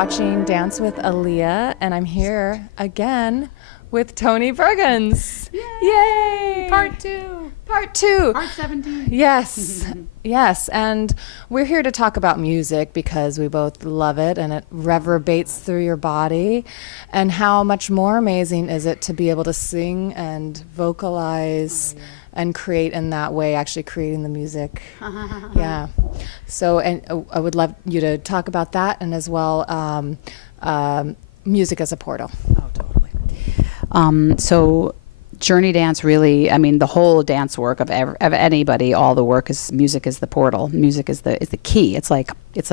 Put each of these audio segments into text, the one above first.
watching Dance with Alia, and I'm here again with Toni Bergins. Yay! Yay! Part 2. Part 2. Part 17. Yes. Yes. And we're here to talk about music because we both love it and it reverberates through your body. And how much more amazing is it to be able to sing and vocalize and create in that way, actually creating the music. Yeah. So, and I would love you to talk about that, and as well, music as a portal. Oh, totally. So journey dance really, I mean, the whole dance work of anybody, all the work is music is the portal. Music is the key. It's like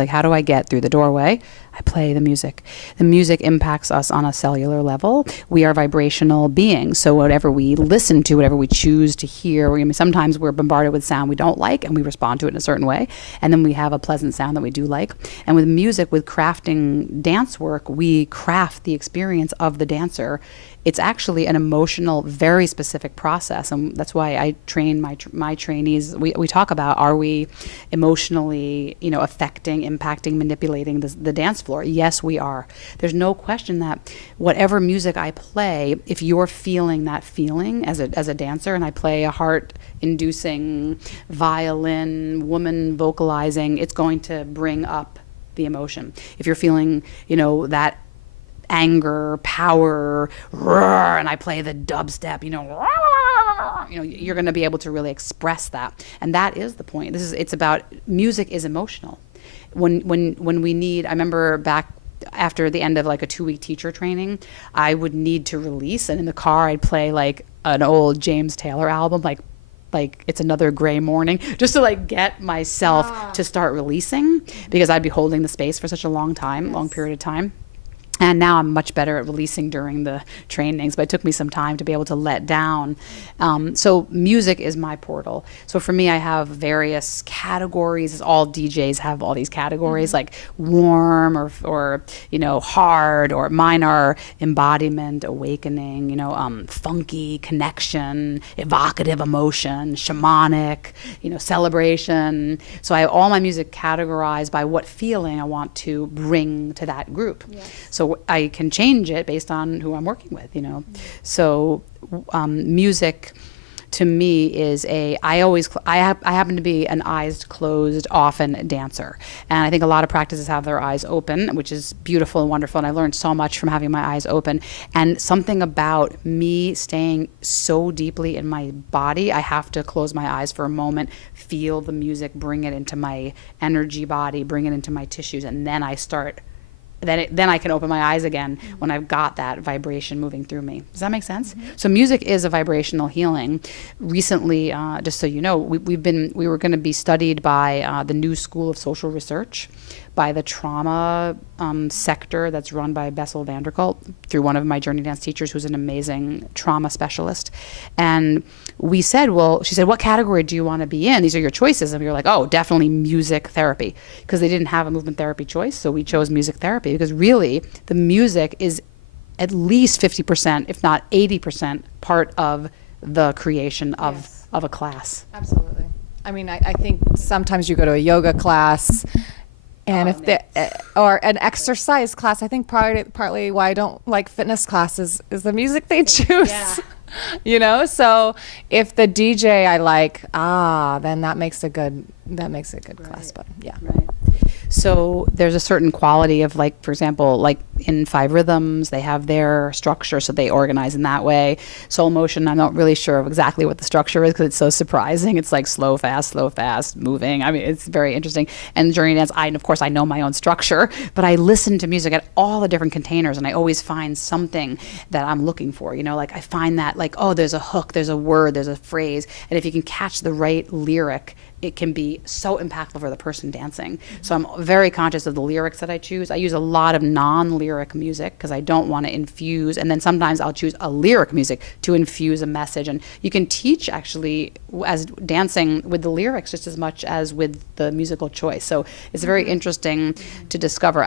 how do I get through the doorway? I play the music. The music impacts us on a cellular level. We are vibrational beings. So whatever we listen to, whatever we choose to hear, I mean, sometimes we're bombarded with sound we don't like and we respond to it in a certain way. And then we have a pleasant sound that we do like. And with music, with crafting dance work, we craft the experience of the dancer. It's actually an emotional, very specific process. And that's why I train my trainees. We talk about, are we emotionally, affecting, impacting, manipulating the dance floor? Yes, we are. There's no question that whatever music I play, if you're feeling that feeling as a dancer, and I play a heart-inducing violin, woman vocalizing, it's going to bring up the emotion. If you're feeling, that anger, power, roar, and I play the dubstep, you're going to be able to really express that. And that is the point. It's about music is emotional. When we need, I remember back after the end of like a 2-week teacher training, I would need to release, and in the car I'd play like an old James Taylor album, like It's Another Gray Morning, just to like get myself to start releasing, because I'd be holding the space for such a long period of time. And now I'm much better at releasing during the trainings, but it took me some time to be able to let down. So music is my portal. So for me, I have various categories. All DJs have all these categories, like warm or hard, or mine are embodiment, awakening, funky, connection, evocative emotion, shamanic, celebration. So I have all my music categorized by what feeling I want to bring to that group. Yes. So I can change it based on who I'm working with, So music to me is I happen to be an eyes closed often dancer. And I think a lot of practices have their eyes open, which is beautiful and wonderful. And I learned so much from having my eyes open. And something about me staying so deeply in my body, I have to close my eyes for a moment, feel the music, bring it into my energy body, bring it into my tissues, and then I start. Then I can open my eyes again when I've got that vibration moving through me. Does that make sense? So music is a vibrational healing. Recently, just so you know, we were going to be studied by the New School of Social Research, by the trauma sector that's run by Bessel van der Kolk, through one of my journey dance teachers who's an amazing trauma specialist. And we said, she said, what category do you want to be in? These are your choices. And we were like, oh, definitely music therapy, because they didn't have a movement therapy choice. So we chose music therapy, because really the music is at least 50%, if not 80% part of the creation of a class. Absolutely. I mean, I think sometimes you go to a yoga class, and or an exercise class, I think partly why I don't like fitness classes is the music they choose. Yeah. So if the DJ I like, then that makes a good class. But yeah. Right. So there's a certain quality of, like, for example, like in 5 Rhythms, they have their structure, so they organize in that way. Soul Motion, I'm not really sure of exactly what the structure is, because it's so surprising. It's like slow, fast, moving. I mean, it's very interesting. And Journey Dance, of course, I know my own structure, but I listen to music at all the different containers, and I always find something that I'm looking for. Like I find that, like, there's a hook, there's a word, there's a phrase, and if you can catch the right lyric, it can be so impactful for the person dancing. So I'm very conscious of the lyrics that I choose. I use a lot of non-lyric music because I don't want to infuse, and then sometimes I'll choose a lyric music to infuse a message. And you can teach, actually, as dancing with the lyrics just as much as with the musical choice. So it's very interesting to discover.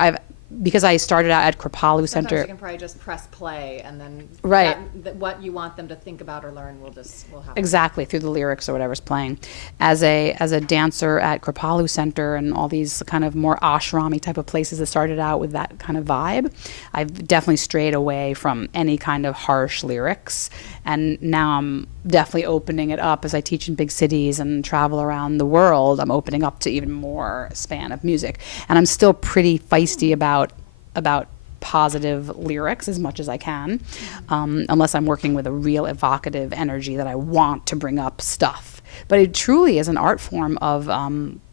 because I started out at Kripalu Sometimes Center. you can probably just press play, and then Right. what you want them to think about or learn will happen. Exactly, through the lyrics or whatever's playing. As a dancer at Kripalu Center and all these kind of more ashrami type of places that started out with that kind of vibe, I've definitely strayed away from any kind of harsh lyrics. And now I'm definitely opening it up as I teach in big cities and travel around the world. I'm opening up to even more span of music. And I'm still pretty feisty about positive lyrics as much as I can, unless I'm working with a real evocative energy that I want to bring up stuff. But it truly is an art form of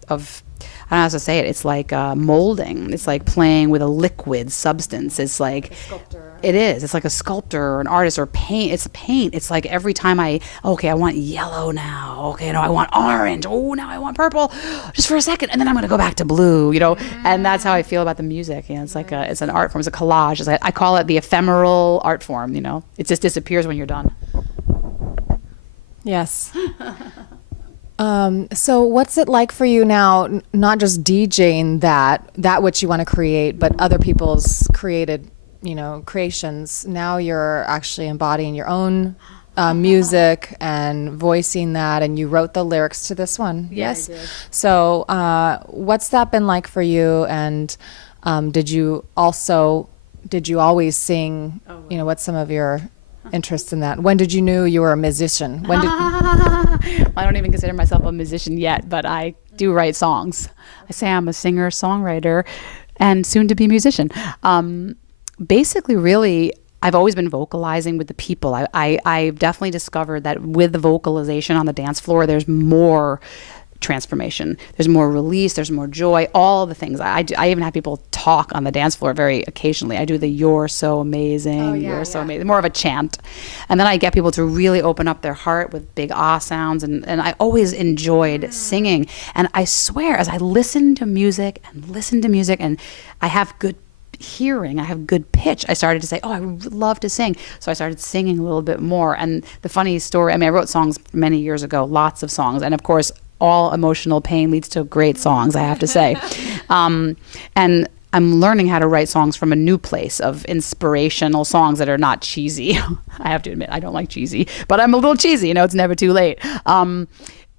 I don't know how to say it. It's like molding. It's like playing with a liquid substance. It's like a sculptor. It is. It's like a sculptor or an artist or paint. It's paint. It's like every time I want yellow now. Okay, no, I want orange. Oh, now I want purple. Just for a second, and then I'm going to go back to blue. And that's how I feel about the music. It's like it's an art form. It's a collage. It's like, I call it the ephemeral art form. It just disappears when you're done. Yes. So what's it like for you now, not just DJing that which you want to create, but other people's created, creations? Now you're actually embodying your own music and voicing that, and you wrote the lyrics to this one. Yeah, Yes. I did. So what's that been like for you? And did you always sing? What's some of your interest in that? When did you know you were a musician? When did I don't even consider myself a musician yet, but I do write songs. I say I'm a singer, songwriter, and soon to be musician. Basically, really, I've always been vocalizing with the people. I've definitely discovered that with the vocalization on the dance floor, there's more transformation. There's more release. There's more joy. All the things. I even have people talk on the dance floor very occasionally. I do the "You're so amazing." Oh, yeah, You're so yeah. amazing. More of a chant, and then I get people to really open up their heart with big ah sounds. And I always enjoyed singing. And I swear, as I listen to music and I have good hearing, I have good pitch, I started to say, I would love to sing. So I started singing a little bit more. And the funny story, I wrote songs many years ago, lots of songs. And of course, all emotional pain leads to great songs, I have to say. And I'm learning how to write songs from a new place of inspirational songs that are not cheesy. I have to admit, I don't like cheesy, but I'm a little cheesy. It's never too late.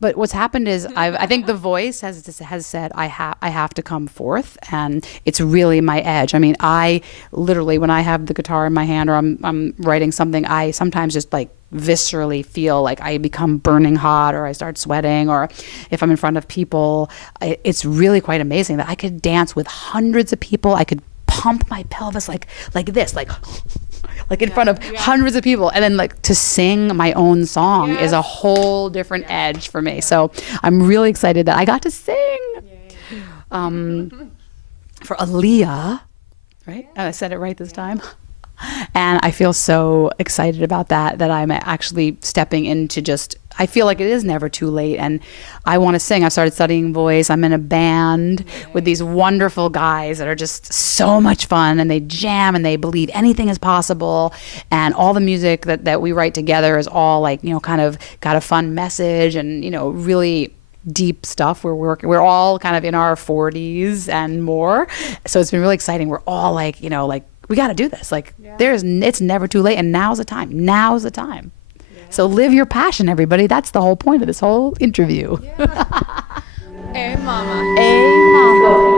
But what's happened is I think the voice has said I have to come forth, and it's really my edge. I literally, when I have the guitar in my hand or I'm writing something, I sometimes just like viscerally feel like I become burning hot, or I start sweating, or if I'm in front of people, it's really quite amazing that I could dance with hundreds of people. I could pump my pelvis like this, like in front of hundreds of people, and then to sing my own song is a whole different edge for me. So I'm really excited that I got to sing for Alia, right? And I said it right this time. And I feel so excited about that I'm actually stepping into I feel like it is never too late, and I want to sing. I've started studying voice. I'm in a band with these wonderful guys that are just so much fun, and they jam and they believe anything is possible, and all the music that we write together is all kind of got a fun message, and really deep stuff. We're all kind of in our 40s and more, so it's been really exciting. We're all we got to do this. It's never too late, and now's the time. Now's the time. Yeah. So live your passion, everybody. That's the whole point of this whole interview. Hey, mama. Hey, mama.